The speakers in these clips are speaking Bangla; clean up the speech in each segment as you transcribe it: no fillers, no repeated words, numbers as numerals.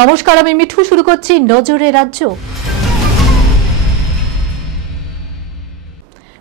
নমস্কার, আমি মিঠু। শুরু করছি নজরে রাজ্য।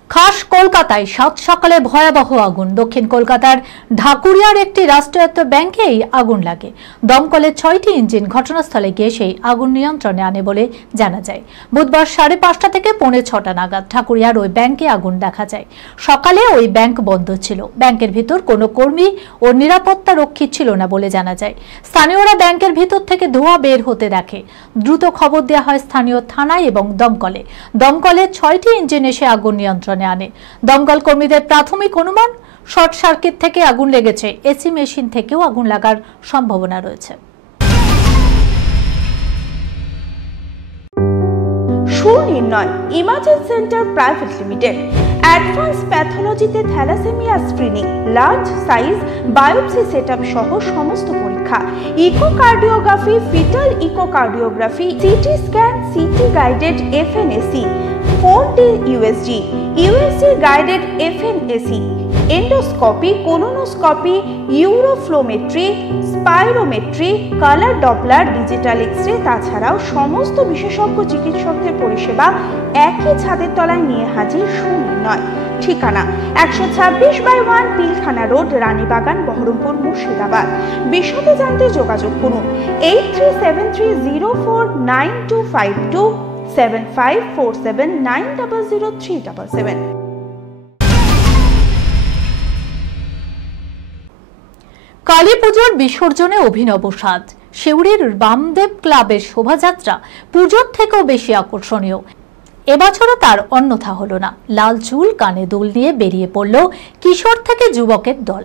খাস কলকাতায় সাত সকালে ভয়াবহ আগুন। দক্ষিণ কলকাতার ঢাকুরিয়ার একটি রাষ্ট্রায়ত্ত ব্যাংকেই আগুন লাগে। দমকলের 6টি ইঞ্জিন ঘটনাস্থলে গিয়ে সেই আগুন নিয়ন্ত্রণে আনে বলে জানা যায়। বুধবার 5:30 থেকে 5:45 নাগাদ ঢাকুরিয়ার ওই ব্যাংকে আগুন দেখা যায়। সকালে ওই ব্যাংক বন্ধ ছিল। ব্যাংকের ভিতর কোনো কর্মী ও নিরাপত্তা রক্ষী ছিল না বলে জানা যায়। স্থানীয়রা ব্যাংকের ভিতর থেকে ধোঁয়া বের হতে দেখে। দ্রুত খবর দেওয়া হয় স্থানীয় থানায় এবং দমকলে। দমকলের 6টি ইঞ্জিন এসে আগুন নিয়ন্ত্রণে আনে। দমকল কর্মীদের প্রাথমিক অনুমান, শর্ট সার্কিট থেকে আগুন লেগেছে। এসি মেশিন থেকেও আগুন লাগার সম্ভাবনা রয়েছে। সুনির্ণয় imagine centre private limited advance প্যাথোলজিতে thalassaemia screening, large size biopsy setup সহ সমস্ত পরীক্ষা, echocardiography, foetal echocardiography, CT scan, CT guided FNAC, 4D USG, USG guided FNAC, endoscopy, colonoscopy, uroflowmetry, spirometry, colour Doppler, digital X-ray, তাছাড়াও সমস্ত বিশেষজ্ঞ চিকিৎসকদের পরিষেবা একই ছাদের তলায় নিয়ে হাজির সুনির্ণয়। ঠিকানা 126/1 পিলখানা রোড, রানীবাগান, বহরমপুর, মুর্শিদাবাদ। বিশদে জানতে যোগাযোগ করুন 8373049252 7547900377। কালী পুজোর বিসর্জনে অভিনব সাজ। শিউড়ির বামদেব ক্লাবের শোভাযাত্রা পুজোর থেকেও বেশি আকর্ষণীয়। এবছরও তার অন্যথা হলো না। লাল চুল, কানে দুল নিয়ে বেরিয়ে পড়ল কিশোর থেকে যুবকের দল।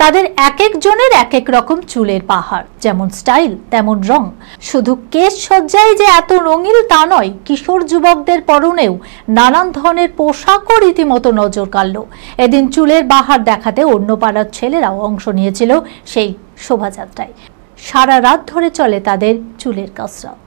তাদের এক একজনের এক এক রকম চুলের পাহাড়, যেমন স্টাইল তেমন রং। শুধু কেশ সজ্জায় যে এত রঙিন তা নয়, কিশোর যুবকদের পরনেও নানান ধরনের পোশাকও রীতিমতো নজর কাড়ল। এদিন চুলের বাহার দেখাতে অন্য পাড়ার ছেলেরাও অংশ নিয়েছিল সেই শোভাযাত্রায়। সারা রাত ধরে চলে তাদের চুলের কসরত।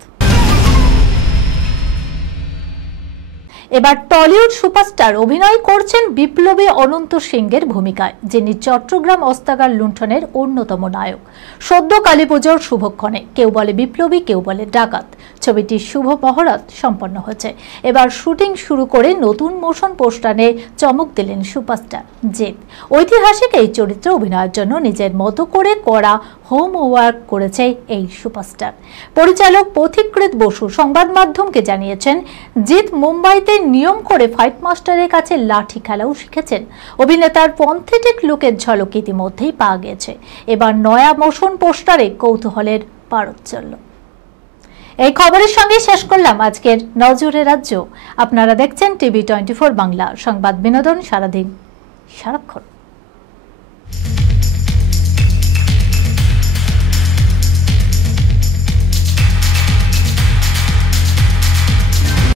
এবার টলিউড সুপারস্টার অভিনয় করছেন বিপ্লবী অনন্ত সিংহের ভূমিকায়, যিনি চট্টগ্রাম অস্ত্রাগার লুণ্ঠনের অন্যতম নায়ক। সদ্য কালী পুজোর শুভক্ষণে কেউ বলে বিপ্লবী, কেউ বলে ডাকাত ছবিটির শুভ মহরত সম্পন্ন হয়েছে। এবার শুটিং শুরু করে নতুন মোশন পোস্টারে চমক দিলেন সুপারস্টার জিৎ। ঐতিহাসিক এই চরিত্রে অভিনয়ের জন্য নিজের মতো করে করা হোমওয়ার্ক করেছে এই সুপারস্টার। পরিচালক পথিকৃৎ বসু সংবাদ মাধ্যমকে জানিয়েছেন, জিৎ মুম্বাইতে নিয়ম করে ফাইট মাস্টারের কাছে লাঠি খেলাও শিখেছেন। অভিনেতার পন্থেটিক লুকের ঝলক ইতিমধ্যেই পাওয়া গেছে। এবার নয়া মোশন পোস্টারে কৌতূহলের পারদ। এই খবরের সঙ্গে শেষ করলাম আজকের নজরে রাজ্য। আপনারা দেখছেন টিভি 24 বাংলা, সংবাদ বিনোদন সারাদিন সারাক্ষণ।